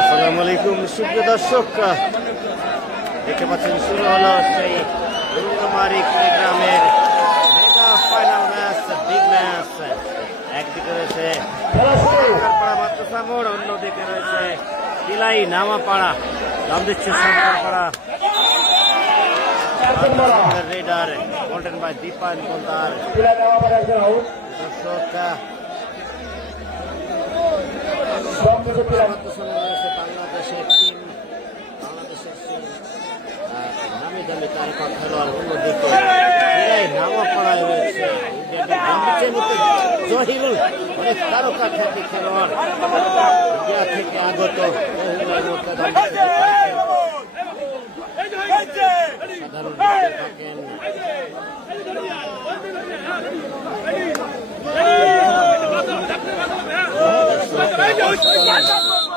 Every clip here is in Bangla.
আসসালামু আলাইকুম সুপ্রিয় দর্শক, দেখতে পাচ্ছেন শুরু হলো সেই রুঙ্গামারি গ্রামের mega final match, big match. একদিকে রয়েছে পাড়া মাদ্রাসা মোড়, অন্যদিকে রয়েছে তিলাই নামাপাড়া, নাম দিচ্ছে Sarkarpara raider golden by Dipayan Goldar. দর্শক বাংলাদেশের টিম, বাংলাদেশের নামি দামি তারকা খেলোয়াড়, অন্যদিকে নামাপাড়ায় রয়েছে জহিরুল, অনেক তারকা খ্যাতি খেলোয়াড় ইন্ডিয়া থেকে আগত সাধারণ থাকেন।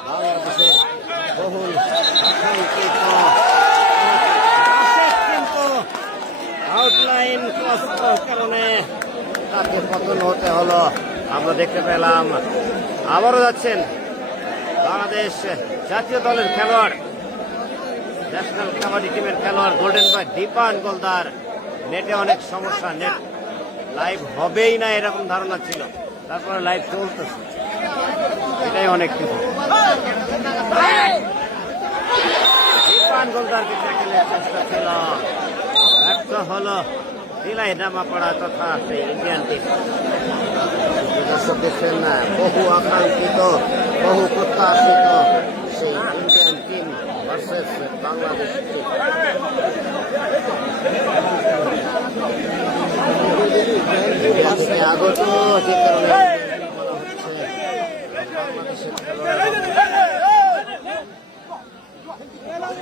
বাংলাদেশের বহুল কিন্তু আউটলাইন কারণে তাকে পতন হতে হলো। আমরা দেখতে পেলাম আবারও যাচ্ছেন বাংলাদেশ জাতীয় দলের খেলোয়াড়, ন্যাশনাল কাবাডি টিমের খেলোয়াড় গোল্ডেন বয় দীপায়ন গোলদার। নেটে অনেক সমস্যা, নেট লাইভ হবেই না এরকম ধারণা ছিল, তারপরে লাইভ চলতেছে, এটাই অনেক কিছু। দীপায়ন গোলদারকে ট্যাকেলের চেষ্টা ছিল, ব্যর্থ হলো তিলাই নামাপাড়া তথা সেই ইন্ডিয়ান টিম। দর্শক দেখছেন না, বহু আকাঙ্ক্ষিত, বহু প্রত্যাশিত সেই Indian team versus Bangladesh team. India থেকে আগত, যে কারণে বলা হচ্ছে বাংলাদেশের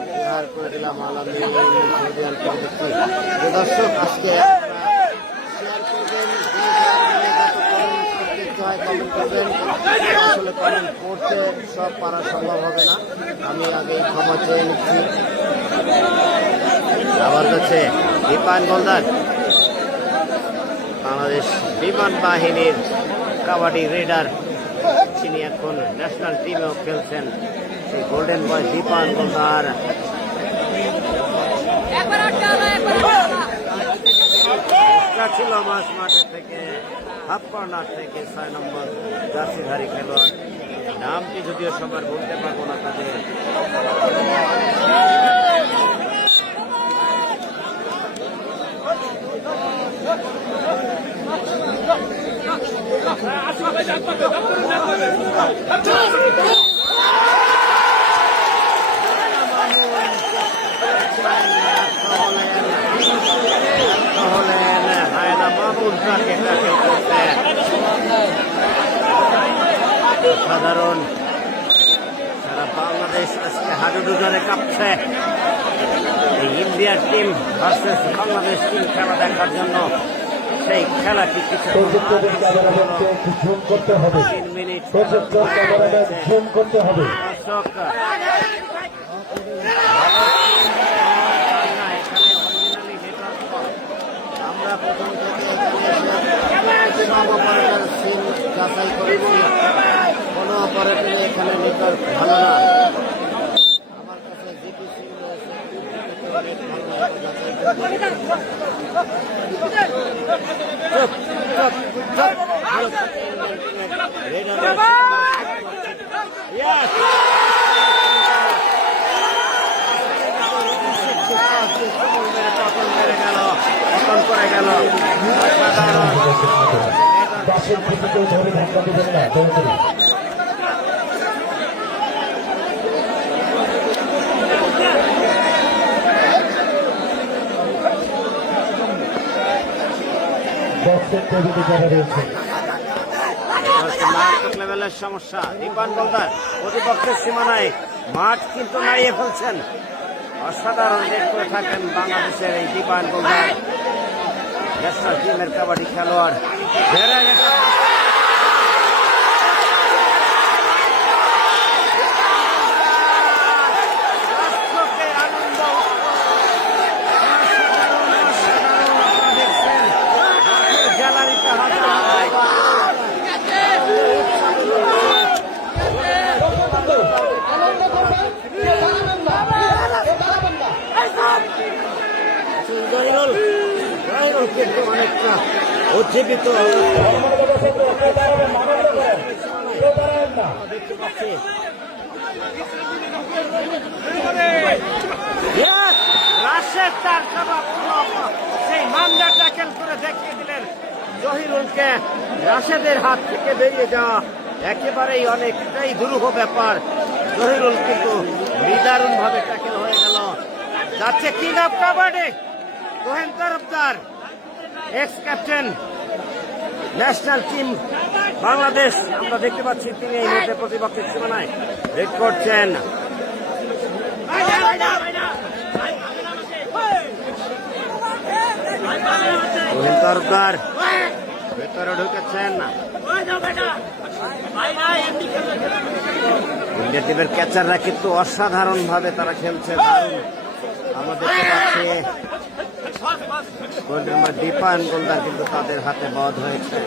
খেলোয়াড় করে দিলাম আলামিন। দর্শক আজকে শেয়ার করবেন, আসলে কমেন্ট করতে সব পারা সম্ভব হবে না, আমি আগেই ক্ষমা চেয়ে নিচ্ছি। আবার কাছে দীপায়ন গোলদার, বাংলাদেশ বিমান বাহিনীর কাবাডি রেডার, তিনি এখন ন্যাশনাল টিমেও খেলছেন। সেই গোল্ডেন বয় দীপায়ন গোলদার ছিল মাঝ মাঠে থেকে, হাফ কর্নার থেকে 6 নম্বর জার্সিধারী খেলোয়াড়, নামটি যদিও সবার বলতে পারবো না তাদের। সাধারণ সারা বাংলাদেশ আজকে হাডুডুজনে কাঁপছে এই ইন্ডিয়ার টিম ভার্সেস বাংলাদেশ টিম খেলা দেখার জন্য। সেই খেলাটি কিছু 3 মিনিট দর্শক আমরা প্রথম থেকে অপারেটর সিম যাচাই করেছি, কোনো অপারেটরে এখানে নেটওয়ার্ক ভালো না। আমার কাছে জিপি সিম রয়েছে, লেভেলের সমস্যা। দীপায়ন গোলদার প্রতিপক্ষের সীমানায় মাঠ কিন্তু নাড়িয়ে ফেলছেন, অসাধারণ রেড করে থাকেন বাংলাদেশের এই দীপায়ন গোলদার, ন্যাশনাল টিমের কাবাডি খেলোয়াড়। গ্যালারিতে হাজার কিন্তু অনেকটা উজ্জীবিত দেখতে পাচ্ছি। রাশেদ তার সেই মামলা ট্যাকেল করে দেখিয়ে দিলেন জহিরুলকে। রাশেদের হাত থেকে বেরিয়ে যাওয়া একেবারেই অনেকটাই দুরূহ ব্যাপার। জহিরুল কিন্তু নিদারুণ ভাবে ট্যাকেল হয়ে গেল। যাচ্ছে king of kabaddi Tohen Tarafdar, ex captain national team Bangladesh. আমরা দেখতে পাচ্ছি তিনি এই মুহূর্তে প্রতিপক্ষের সীমানায় রেড করছেন। তোহেন তরফদার ভেতরে ঢুকেছেন। ইন্ডিয়া টিমের ক্যাচাররা কিন্তু অসাধারণ ভাবে তারা খেলছে, দারুণ। আমরা দেখতে পাচ্ছি গোল্ডেন বা দীপান গোলদার কিন্তু তাদের হাতে বধ হয়েছে।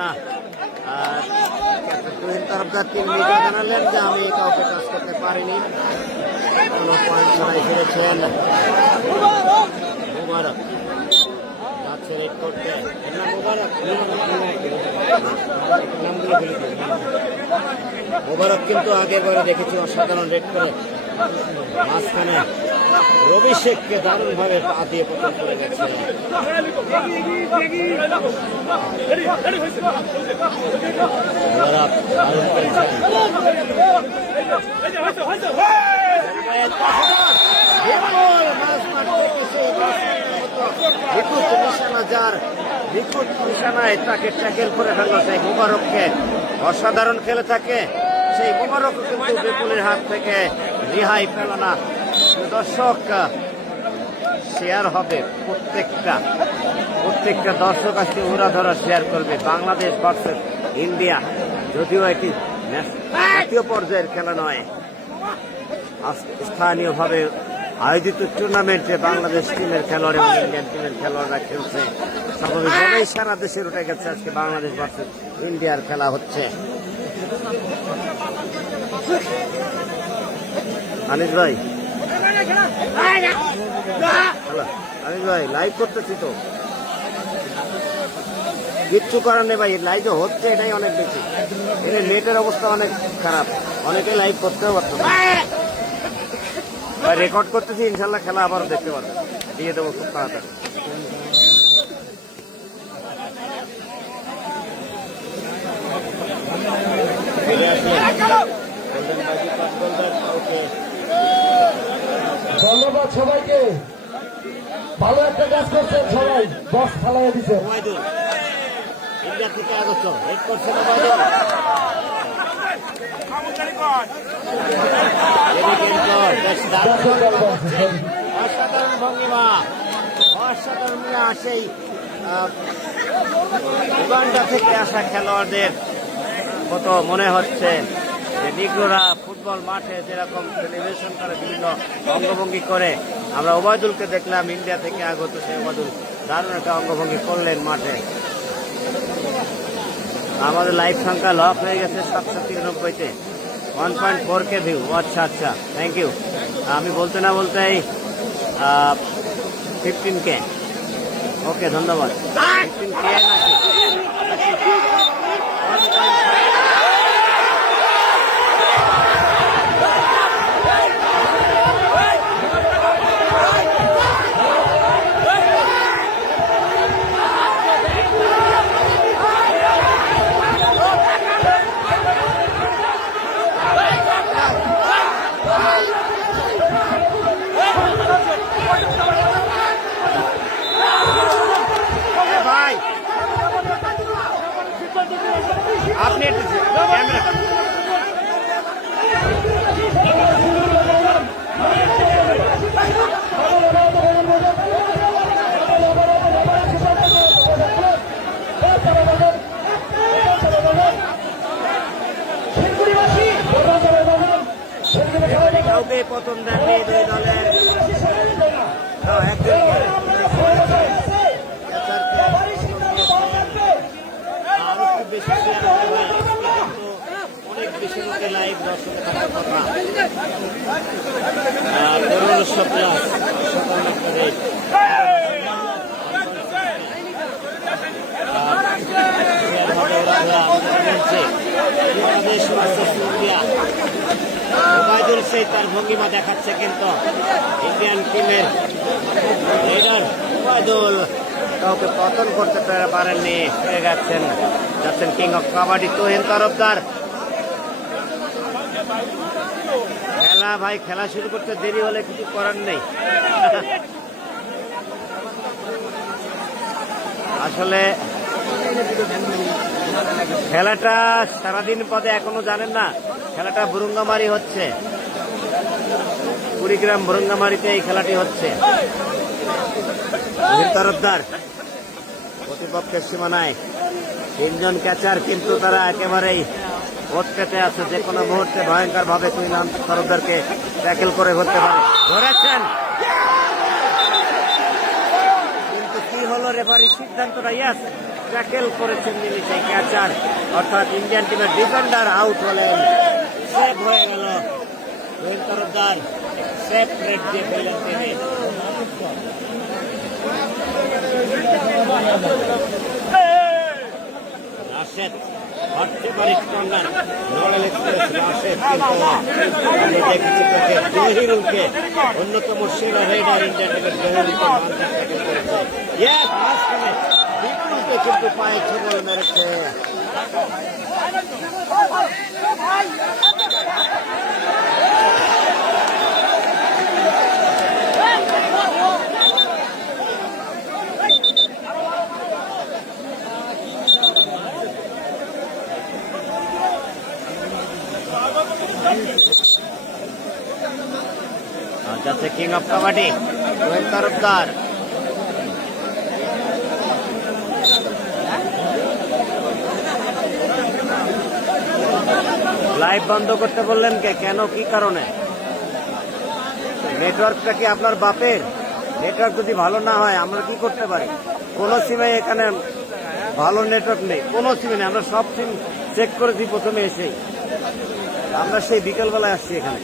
না তুহিন তরফদার টিম নিজে জানালেন যে আমি কাউকে টাচ করতে পারিনি, কোনো পয়েন্ট ছড়াই ফিরেছেন। মুবারক যাচ্ছে রেড করতে, মুবারক কিন্তু আগের বারে দেখেছি অসাধারণ রেড করে মাঝখানে রবি শেখকে দারুণ ভাবে পা দিয়ে পতন করে গেছে। নিশানায় তাকে ট্যাকেল করে ফেলল সেই মুবারককে। অসাধারণ খেলে থাকে সেই মুবারক কিন্তু বিপুলের হাত থেকে রেহাই পেল না। দর্শক শেয়ার হবে, প্রত্যেকটা দর্শক আজকে উড়া ধরা শেয়ার করবে। বাংলাদেশ ভার্সেস ইন্ডিয়া, যদিও এটি জাতীয় পর্যায়ের খেলা নয়, স্থানীয়ভাবে আয়োজিত টুর্নামেন্টে বাংলাদেশ টিমের খেলোয়াড় এবং ইন্ডিয়ান টিমের খেলোয়াড়রা খেলছে। স্বাভাবিকভাবেই সারা দেশের উঠে গেছে আজকে বাংলাদেশ ভার্সেস ইন্ডিয়ার খেলা হচ্ছে। আনিস ভাই, আনিস ভাই লাইভ করতেছি তো, কিচ্ছু করার নেই ভাই, লাইভ হচ্ছে এটাই অনেক বেশি। এর নেটের অবস্থা অনেক খারাপ, অনেকে লাইভ করতেও পারতো না। ভাই রেকর্ড করতেছি, ইনশাল্লাহ খেলা আবার দেখতে পারবেন, দিয়ে দেবো খুব তাড়াতাড়ি। ধন্যবাদ সবাইকে, ভালো একটা কাজ করছেন সবাই, বস খেলাই দিচ্ছে। ইন্ডিয়া থেকে আগত রেড করছে অসাধারণ ভঙ্গিমা, অসাধারণ সেই উগান্ডা থেকে আসা খেলোয়াড়দের কত মনে হচ্ছে যে নিগ্রোরা ফুটবল মাঠে যেরকম সেলিব্রেশন করে, বিভিন্ন অঙ্গভঙ্গি করে। আমরা ওবায়দুলকে দেখলাম ইন্ডিয়া থেকে আগত, সেই ওবায়দুল দারুণ একটা অঙ্গভঙ্গি করলেন মাঠে। আমাদের লাইভ সংখ্যা লক হয়ে গেছে 793-তে, 1.4K ভিউ। আচ্ছা, থ্যাংক ইউ। আমি বলতে না বলতেই 15K। ওকে, ধন্যবাদ। 15K নাকি? আপনি ক্যামেরা কাউকে পতন দেননি দুই দলের অনেক বেশি শুরুতে লাইভ দর্শকে থাকার কথা। 1500 প্লাস 57 একটা rate. Bangladesh versus India. Obaidul Sheikh তার ভঙ্গিমা দেখাচ্ছে কিন্তু ইন্ডিয়ান টিমের লিডার ওবায়দুল কাউকে পতন করতে পারেননি, পেয়ে যাচ্ছেন কিং অফ কাবাডি তুহিন তরফদার। খেলা শুরু করতে দেরি হলে কিছু করার নেই। আসলে খেলাটা সারাদিন পদে এখনো জানেন না, খেলাটা বুরুঙ্গামারি হচ্ছে, কুড়িগ্রাম বুরুঙ্গামারিতে এই খেলাটি হচ্ছে। তরফদার প্রতিপক্ষের সীমানায় 3 জন ক্যাচার, কিন্তু তারা একেবারেই ওত পেতে আছে, যে কোনো মুহূর্তে ভয়ঙ্কর ভাবে তুহিন তরফদারকে ট্যাকেল করে ধরতে পারে। ধরেছেন, কিন্তু কি হলো রেফারির সিদ্ধান্তটা? ইয়াস, ট্যাকেল করেছেন যিনি সেই ক্যাচার, অর্থাৎ ইন্ডিয়ান টিমের ডিফেন্ডার আউট হলেন, সেভ হয়ে গেল। তুহিন তরফদার সেভ রেট দিয়ে ফেললেন তিনি। রাশেদ কর্নার, নড়াইল এক্সপ্রেস রাশেদ, কিন্তু আমি দেখেছি তোকে জহিরুলকে, অন্যতম সেরা রেডার ইন্ডিয়ান টিমের জহিরুলকে ট্যাকেল করেছে। ইয়েস, মাঝখানে বিপুলকে কিন্তু পায়ে ছবল মেরেছে। যাচ্ছে king of kabaddi Tuhin Tarafdar. Live বন্ধ করতে বললেন কেন, কি কারণে? নেটওয়ার্কটা কি আপনার বাপের? নেটওয়ার্ক যদি ভালো না হয় আমরা কি করতে পারি? কোনো সিমে এখানে ভালো নেটওয়ার্ক নেই, কোনো সিমে নেই। আমরা সব সিম চেক করেছি প্রথমে এসেই, আমরা সেই বিকেলবেলায় আসছি এখানে।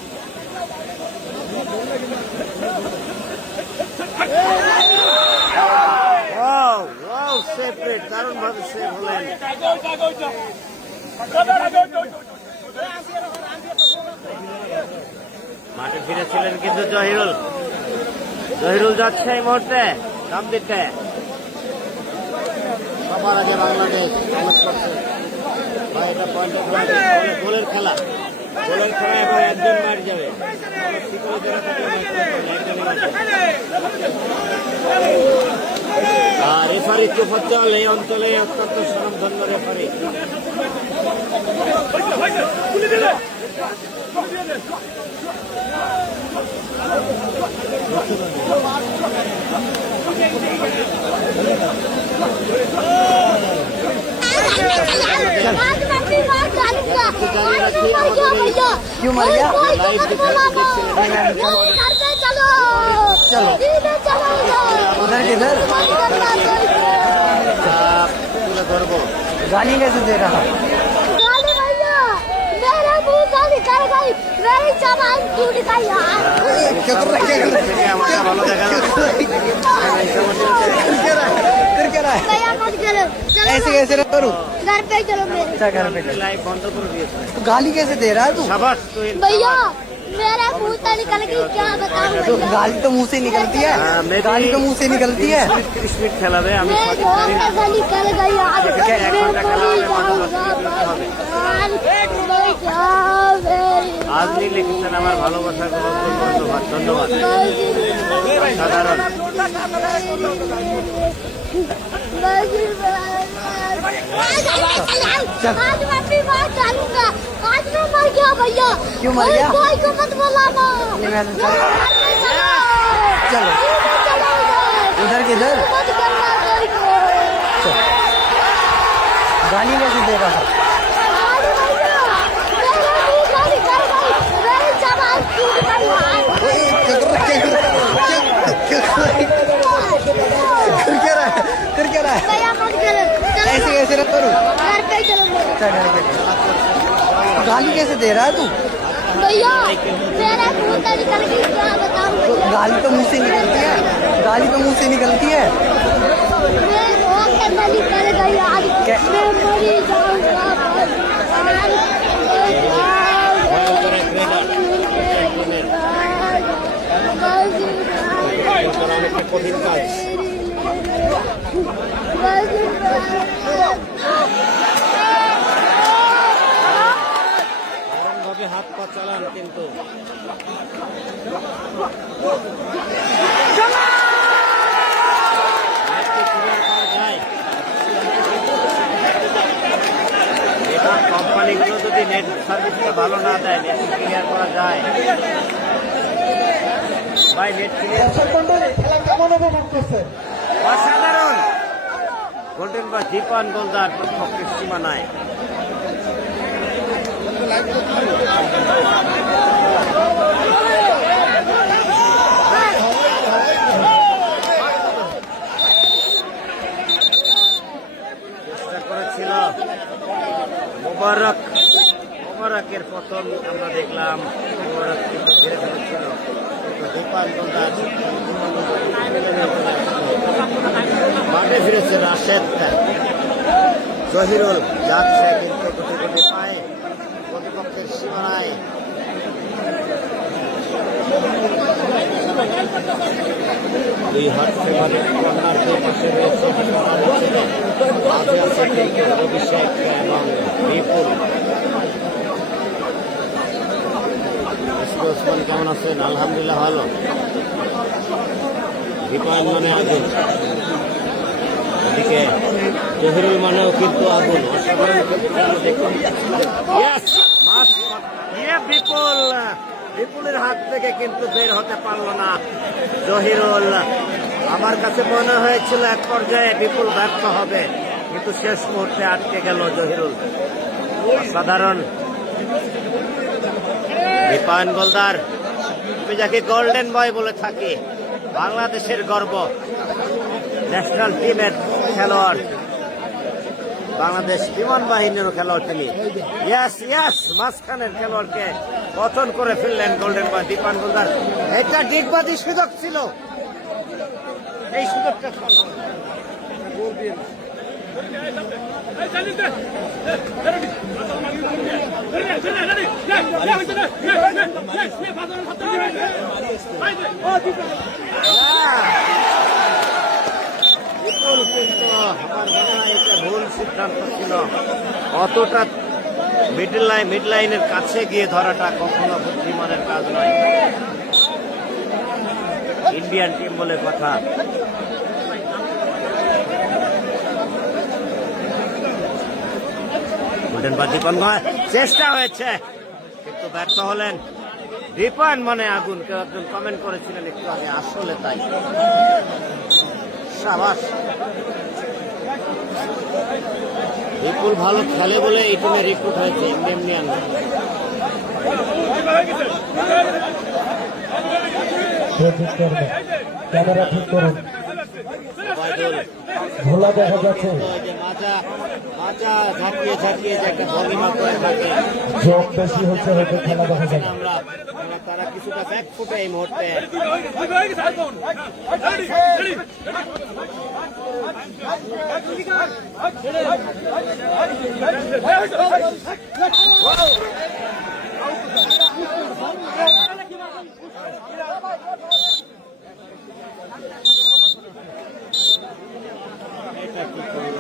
দারুণ ভাবে সেভ হলেন। মাঠে ফিরেছিলেন কিন্তু জহিরুল যাচ্ছে এই মুহূর্তে দাম দিতে। সবার আগে বাংলাদেশ এটা গোলের খেলা এবং একজন মার যাবে। আর রেফারি তুফজ্জল এই অঞ্চলে অত্যন্ত স্বনামধন্য রেফারি। क्यों मर गया? चलो उधर किधर गाली कैसे दे रहा? मेरी जबान टूट गई यार। ऐसे कैसे करूँ? घर पे चलो मेरे। घर पे लाइव बंद कर दिए। तो गाली कैसे दे रहा है तू? शाबाश भैया मेरा मुंह से निकल गई, क्या बताऊं तो भैया। गाली तो मुंह से निकलती है, गाली तो मुंह से निकलती है। 30 मिनट খেলাবে আমি मेरे সঠিক मुंह জানি না। से निकल गई यार। ठीक है, 1 घंटा खेला হবে, আজলি লিখেছেন আমার ভালোবাসার কোনো ধন্যবাদ। ধন্যবাদ, সাধারণ। आज मैं अपनी बात डालूंगा। आज मैं मर गया भैया। क्यों मर गया? कोई को मत बुलाना। चलो उधर किधर? मत करना कोई को। गाली कैसे दे रहा था? मेरी जबान टूट गई यार। कर क्या रहा है? भैया मत करो। ऐसे कैसे करूँ? घर पे चलो मेरे। घर पे गाली कैसे दे रहा है तू? भैया मेरा खून निकल गई क्या बताऊं भैया गाली तो मुंह से निकलती है, गाली तो मुंह से निकलती है। मैं रोक के मैं निकल गई आज क्या? मैं मरी जाऊंगा অনেকটা কঠিন কাজ। ভাবে হাত পা চালান কিন্তু কোম্পানিগুলো যদি নেট সার্ভিসটা ভালো না দেয়, নেট ক্লিয়ার করা যায় ভাই, নেট ক্লিয়ার দর্শক মন্ডলী খেলা কেমন উপভোগ করছেন? অসাধারণ। গোল্ডেন বা দীপান গোলদার প্রতিপক্ষের সীমানায় চেষ্টা করেছিল মোবারকের পতন আমরা দেখলাম। মোবারক কিন্তু ঘিরে ফেলেছিল, দীপান গোলদার মাঠে ফিরেছে রাশেদ, জহিরুল যাচ্ছে কিন্তু কোটি কোটি পায়ে প্রতিপক্ষের সীমানায়। দুই হাত ফেভারিট কর্নার দুই পাশে রয়েছে অভিষেক এবং বিপুল। ওসমান কেমন আছেন? আলহামদুলিল্লাহ ভালো। দীপায়ন মানে আগুন, এদিকে জহিরুল মানেও কিন্তু আগুন। অসাধারণ দেখুন, বিপুলের হাত থেকে কিন্তু বের হতে পারলো না জহিরুল। আমার কাছে মনে হয়েছিল এক পর্যায়ে বিপুল ব্যর্থ হবে, কিন্তু শেষ মুহূর্তে আটকে গেল জহিরুল। অসাধারণ দীপায়ন গোলদার, আমি যাকে গোল্ডেন বয় বলে থাকি, বাংলাদেশের গর্ব, ন্যাশনাল টিমের খেলোয়াড়, বাংলাদেশ বিমান বাহিনীরও খেলোয়াড় তিনি। মাঝখানের খেলোয়াড়কে পতন করে ফেললেন গোল্ডেন বয় দীপায়ন গোলদার। এটা ডিগবাজি সুযোগ ছিল, এই সুযোগটা বিপুল কিন্তু আমার মনে হয় এটা ভুল সিদ্ধান্ত ছিল। অতটা মিড লাইনের কাছে গিয়ে ধরাটা কখনো বুদ্ধিমানের কাজ নয়। ইন্ডিয়ান টিম বলে কথা। গোল্ডেন বা দীপান চেষ্টা হয়েছে কিন্তু ব্যর্থ হলেন। দীপান মানে আগুন, কেউ একজন কমেন্ট করেছিলেন একটু আগে, আসলে তাই। সাবাস, বিপুল ভালো খেলে বলে এই টিমে রিক্রুট হয়েছে, এমনি আনবে। ক্যামেরা ঠিক করুন, ভোলা দেখা যাচ্ছে, মাচা ঝাঁকিয়ে ঝাঁকিয়ে যে একটা ভঙ্গিমা করে থাকে, যোগ বেশি হচ্ছে, হয়তো খেলা দেখা যাবে। আমরা তারা কিছুটা ব্যাক ফুটে এই মুহূর্তে। এটা কি করলো?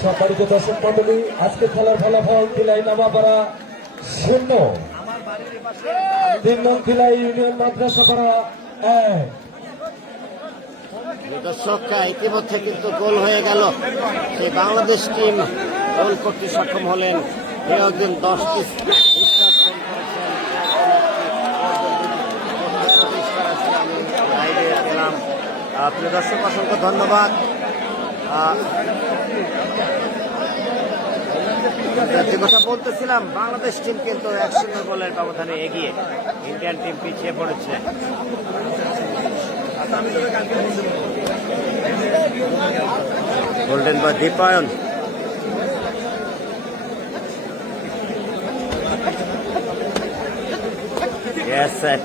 সম্মানিত দর্শক মন্ডলী, আজকে খেলার ফলাফল তিলাই নামাপাড়া 0, 3 নং তিলাই ইউনিয়ন মাদ্রাসাপাড়া 1। দর্শক ইতিমধ্যে কিন্তু গোল হয়ে গেল। সেই বাংলাদেশ টিম গোল করতে সক্ষম হলেন। কেউ একজন 10টি স্টার সেন্ড করেছেন, আমি লাইভে পেলাম। প্রিয় দর্শক, অসংখ্য ধন্যবাদ। যে কথা বলতেছিলাম, বাংলাদেশ টিম কিন্তু 1-0 গোলের ব্যবধানে এগিয়ে, ইন্ডিয়ান টিম পিছিয়ে পড়েছে। গোল্ডেন বয় দীপায়ন,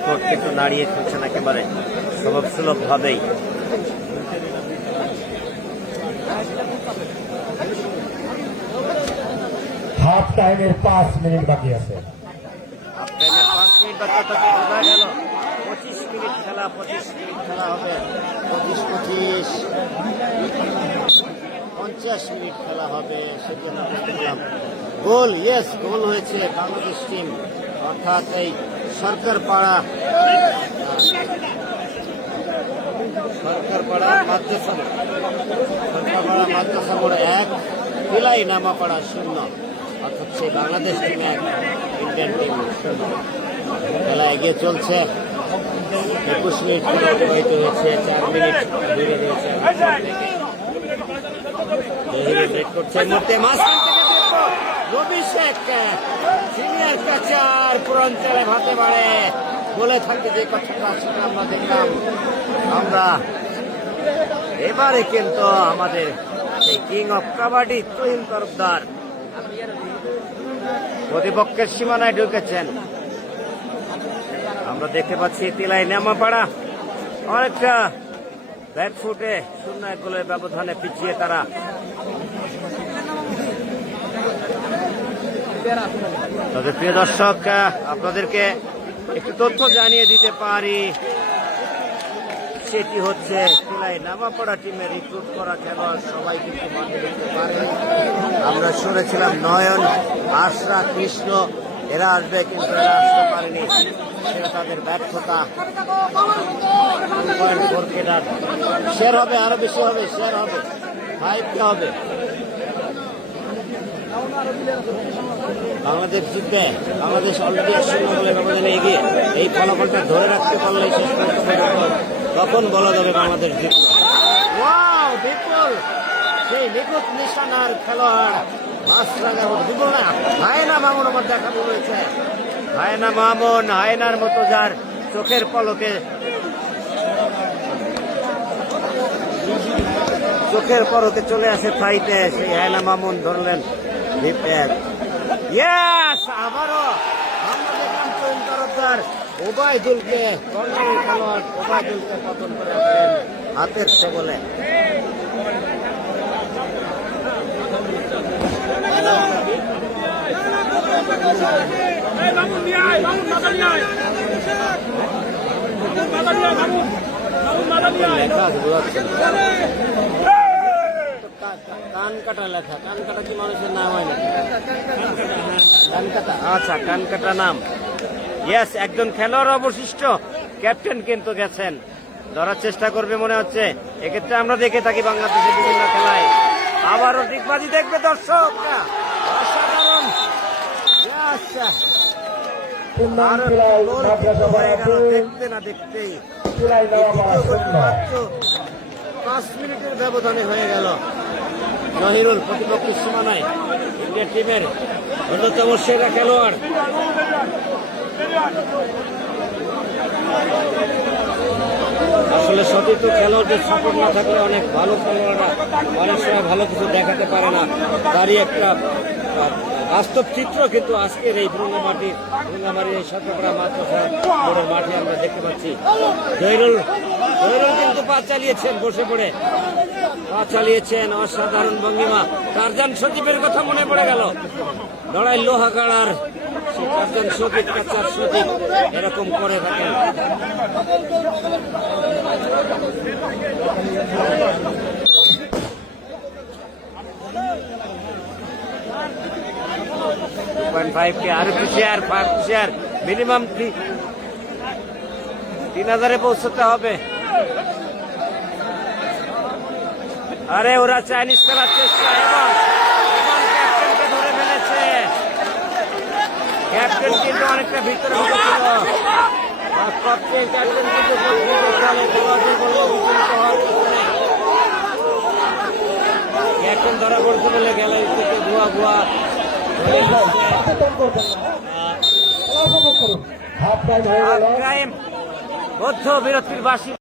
কোর্ট কিন্তু দাঁড়িয়ে খেলছেন একেবারে সুলভ সুলভ ভাবেই। হাফ টাইমের 5 মিনিট বাকি আছে। 5 মিনিট বাকি, অর্থাৎ বোঝা গেল 25 মিনিট খেলা, 25 মিনিট খেলা হবে, 25-25 50 মিনিট খেলা হবে। সেজন্য দেখলাম গোল, ইয়েস গোল হয়েছে বাংলাদেশ টিম, অর্থাৎ এই সরকারপাড়া মাদ্রাসা মোড় 1, পিলাই নামাপাড়া 0, অর্থাৎ সেই বাংলাদেশ টিম 1, ইন্ডিয়ান টিম 0। খেলা এগিয়ে চলছে, 21 মিনিট খেলা অতিবাহিত হয়েছে, 4 মিনিট দূরে রয়েছে। ব্রেক করছে এই মুহূর্তে, মাঝখান থেকে রবি শেখ সিনিয়র ক্যাচার, পুরাঞ্চলে ভাতে বাড়ে বলে থাকে যে কথাটা, সেটা আমরা দেখলাম। আমরা এবারে কিন্তু আমাদের এই কিং অফ কাবাডি তুহিন তরফদার প্রতিপক্ষের সীমানায় ঢুকেছেন। আমরা দেখতে পাচ্ছি তিলাই নামাপাড়া অনেকটা ব্যাকফুটে 0-1 গোলের ব্যবধানে পিছিয়ে তারা। তবে প্রিয় দর্শক, আপনাদেরকে একটু তথ্য জানিয়ে দিতে পারি, সেটি হচ্ছে তিলাই নামাপাড়া টিমে রিক্রুট করা খেলোয়াড় সবাই কিন্তু মাঠে দেখতে পারে। আমরা শুনেছিলাম নয়ন, আশরা, কৃষ্ণ এরা আসবে, কিন্তু এরা আসতে পারেনি, সেটা তাদের ব্যর্থতা। 2.4 কেটার শেয়ার হবে, আরো বেশি হবে, শেয়ার হবে, 5 হবে। বাংলাদেশ জিতবে, বাংলাদেশ অলরেডি 1-0 গোলের ব্যবধানে এগিয়ে। এই ফলাফলটা ধরে রাখতে পারলে শেষ পর্যন্ত তখন বলা যাবে বাংলাদেশ জিতল। ওয়াও, বিপুল সেই নিখুঁত নিশানার খেলোয়াড়, মাছরাঙা বিপুল না, হায়না মামুন আমার দেখা রয়েছে। হায়না মামুন, হায়নার মতো যার চোখের পলকে চলে আসে থাইতে, সেই হায়না মামুন ধরলেন। আবারও আমরা দেখলাম তুহিন তরফদার ওবায়দুলকে, কর্নারের খেলোয়াড় ওবায়দুলকে পতন করে হাতের বলে। লেখা আছে বোঝাচ্ছে কানকাটা লেখা, কানকাটা কি মানুষের নাম হয় নাকি? কানকাটা, আচ্ছা কানকাটা নাম। ইয়েস, একজন খেলোয়াড় অবশিষ্ট, ক্যাপ্টেন কিন্তু গেছেন, ধরার চেষ্টা করবে মনে হচ্ছে। এক্ষেত্রে আমরা দেখে থাকি বাংলাদেশের বিভিন্ন খেলায়, আবারও ডিগবাজি দেখবে দর্শক, অসাধারণ। দেখতে না দেখতেই 5 মিনিটের ব্যবধানে হয়ে গেল। জহিরুল প্রতিপক্ষের সীমানায়, ইন্ডিয়ান টিমের অন্যতম সেরা খেলোয়াড়। আসলে সতীর্থ খেলোয়াড়দের সাপোর্ট না থাকলে অনেক ভালো খেলোয়াড়রা অনেক সময় ভালো কিছু দেখাতে পারে না, তারই একটা বাস্তব চিত্র কিন্তু আজকের এই ভ্রঙ্গামারির এই সরকারপাড়া মাদ্রাসা মোড়ের মাঠে আমরা দেখতে পাচ্ছি। জহিরুল কিন্তু পা চালিয়েছেন, বসে পড়ে পা চালিয়েছেন, অসাধারণ ভঙ্গিমা। টারজান সজীবের কথা মনে পড়ে গেল, লড়াই লোহাগাড়ার সেই টারজান সজীব, কাচার সজীব এরকম করে থাকেন। আরো শেয়ার মিনিমাম 3000-এ পৌঁছতে হবে। আরে ওরা চাইনিজ খেলার চেষ্টা, এবং ক্যাপ্টেনকে ধরে ফেলেছে। ক্যাপ্টেন কিন্তু অনেকটা ভিতরে ঢুকেছিল, ক্যাপ্টেন কিন্তু ক্যাপ্টেন ধরা পড়ছে বলে গ্যালারি থেকে ভুয়া সচেতন করবেন না। খেলা উপভোগ করুন। হাফ টাইম হয়ে গেল। বৌদ্ধ বিরতির বাসী